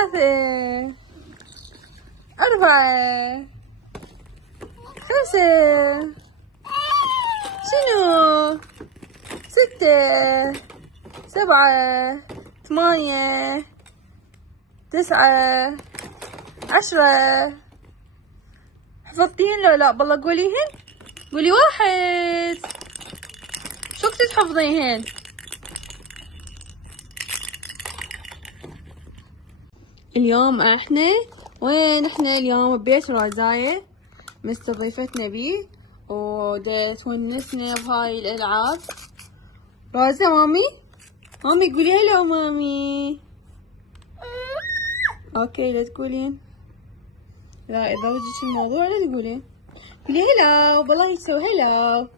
3 4 5 شنو 6 7 8 9 10. حفظتيهن لو لا؟ بالله قوليهن، قولي 1. شو كنتي تحفظيهن؟ اليوم احنا وين؟ احنا اليوم ببيت رازاية مستضيفتنا بيه ودا تونسنا بهاي الالعاب. رازا مامي قولي هلا مامي. اوكي لا تقولين، لا اذا وجدت الموضوع لا تقولين، قولي هلا. والله تسوي هلا.